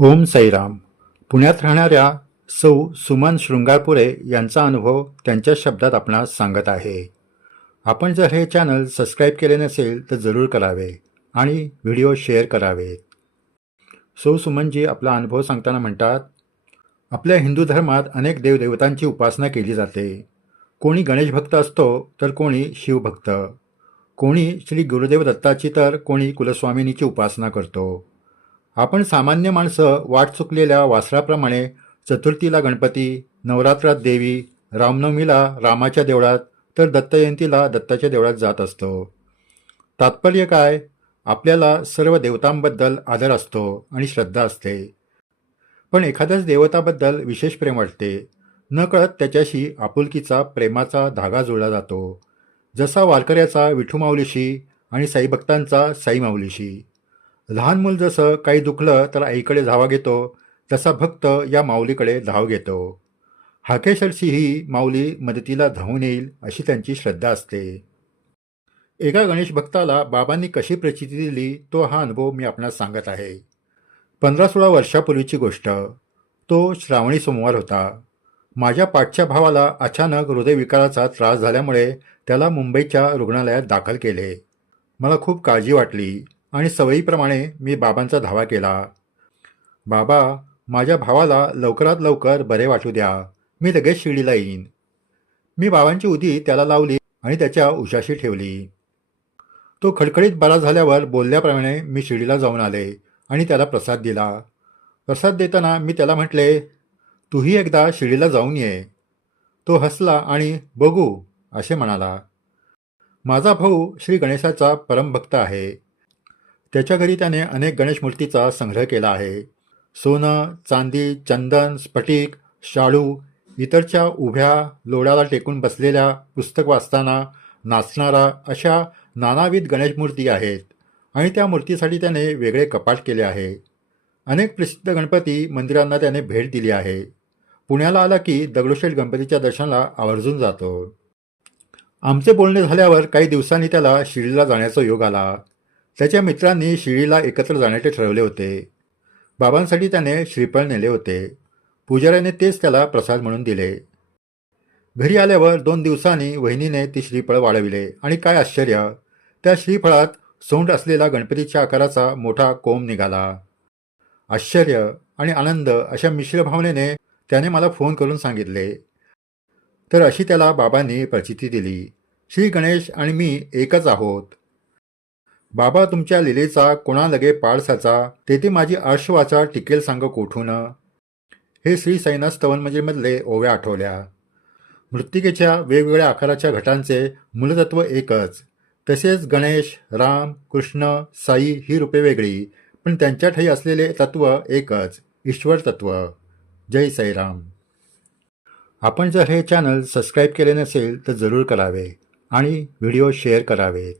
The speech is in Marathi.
ओम साईराम पुण्यात राहणाऱ्या सौ सुमन शृंगारपुरे यांचा अनुभव त्यांच्या शब्दात आपणास सांगत आहे. आपण जर हे चॅनल सबस्क्राईब केले नसेल तर जरूर करावे आणि व्हिडिओ शेअर करावेत सौ सुमनजी आपला अनुभव सांगताना म्हणतात आपल्या हिंदू धर्मात अनेक देवदेवतांची उपासना केली जाते. कोणी गणेश भक्त असतो तर कोणी शिवभक्त कोणी श्री गुरुदेव दत्ताची तर कोणी कुलस्वामिनीची उपासना करतो. आपण सामान्य माणसं वाट चुकलेल्या वासराप्रमाणे चतुर्थीला गणपती नवरात्रात देवी रामनवमीला रामाच्या देवळात तर दत्तजयंतीला दत्ताच्या देवळात जात असतो. तात्पर्य काय? आपल्याला सर्व देवतांबद्दल आदर असतो आणि श्रद्धा असते. पण एखाद्याच देवताबद्दल विशेष प्रेम वाटते. नकळत त्याच्याशी आपुलकीचा प्रेमाचा धागा जुळला जातो. जसा वारकऱ्याचा विठू माऊलीशी आणि साईभक्तांचा साईमाऊलीशी. लहान मूल जसं काही दुखलं तर आईकडे धावा घेतो तसा भक्त या माऊलीकडे धाव घेतो. हाकेशरशी ही माऊली मदतीला धावून येईल अशी त्यांची श्रद्धा असते. एका गणेश भक्ताला बाबांनी कशी प्रचिती दिली तो हा अनुभव मी आपणास सांगत आहे. पंधरा सोळा वर्षापूर्वीची गोष्ट. तो श्रावणी सोमवार होता. माझ्या पाठच्या भावाला अचानक हृदयविकाराचा त्रास झाल्यामुळे त्याला मुंबईच्या रुग्णालयात दाखल केले. मला खूप काळजी वाटली. आणि सवयीप्रमाणे मी बाबांचा धावा केला. बाबा माझ्या भावाला लवकरात लवकर बरे वाटू द्या. मी लगेच शिर्डीला येईन. मी बाबांची उदी त्याला लावली आणि त्याच्या उशाशी ठेवली. तो खडखडीत बरा झाल्यावर बोलल्याप्रमाणे मी शिर्डीला जाऊन आले आणि त्याला प्रसाद दिला. प्रसाद देताना मी त्याला म्हटले तूही एकदा शिडीला जाऊन ये. तो हसला आणि बघू असे म्हणाला. माझा भाऊ श्री गणेशाचा परमभक्त आहे. त्याच्या घरी त्याने अनेक गणेश मूर्तीचा संग्रह केला आहे. सोनं चांदी चंदन स्फटिक शाडू इतरच्या उभ्या लोडाला टेकून बसलेल्या पुस्तक वाचताना नाचणारा अशा नानाविध गणेश मूर्ती आहेत आणि त्या मूर्तीसाठी त्याने वेगळे कपाट केले आहे. अनेक प्रसिद्ध गणपती मंदिरांना त्याने भेट दिली आहे. पुण्याला आला की दगडूशेठ गणपतीच्या दर्शनाला आवर्जून जातो. आमचे बोलणे झाल्यावर काही दिवसांनी त्याला शिर्डीला जाण्याचा योग आला. त्याच्या मित्रांनी शिर्डीला एकत्र जाण्याचे ठरवले होते. बाबांसाठी त्याने श्रीफळ नेले होते. पुजाऱ्याने तेच त्याला प्रसाद म्हणून दिले. घरी आल्यावर दोन दिवसांनी वहिनीने ती श्रीफळ वाढविले. आणि काय आश्चर्य त्या श्रीफळात सोंड असलेला गणपतीच्या आकाराचा मोठा कोंब निघाला. आश्चर्य आणि आनंद अशा मिश्र भावनेने त्याने मला फोन करून सांगितले. तर अशी त्याला बाबांनी प्रचिती दिली. श्री गणेश आणि मी एकच आहोत. बाबा तुमच्या लिलेचा कोणालगे पाडसाचा तेथे माझी आश्वाचा टिकेल सांग कोठून? हे श्री साईनाथ स्तवनमधले ओव्या आठवल्या. मृत्तिकेच्या वेगवेगळ्या आकाराच्या घटांचे मूलतत्व एकच. तसेच गणेश राम कृष्ण साई ही रूपे वेगळी पण त्यांच्या ठाई असलेले तत्व एकच ईश्वर तत्व. जय साईराम आपण जर हे चॅनल सबस्क्राईब केले नसेल तर जरूर करावे आणि व्हिडिओ शेअर करावेत.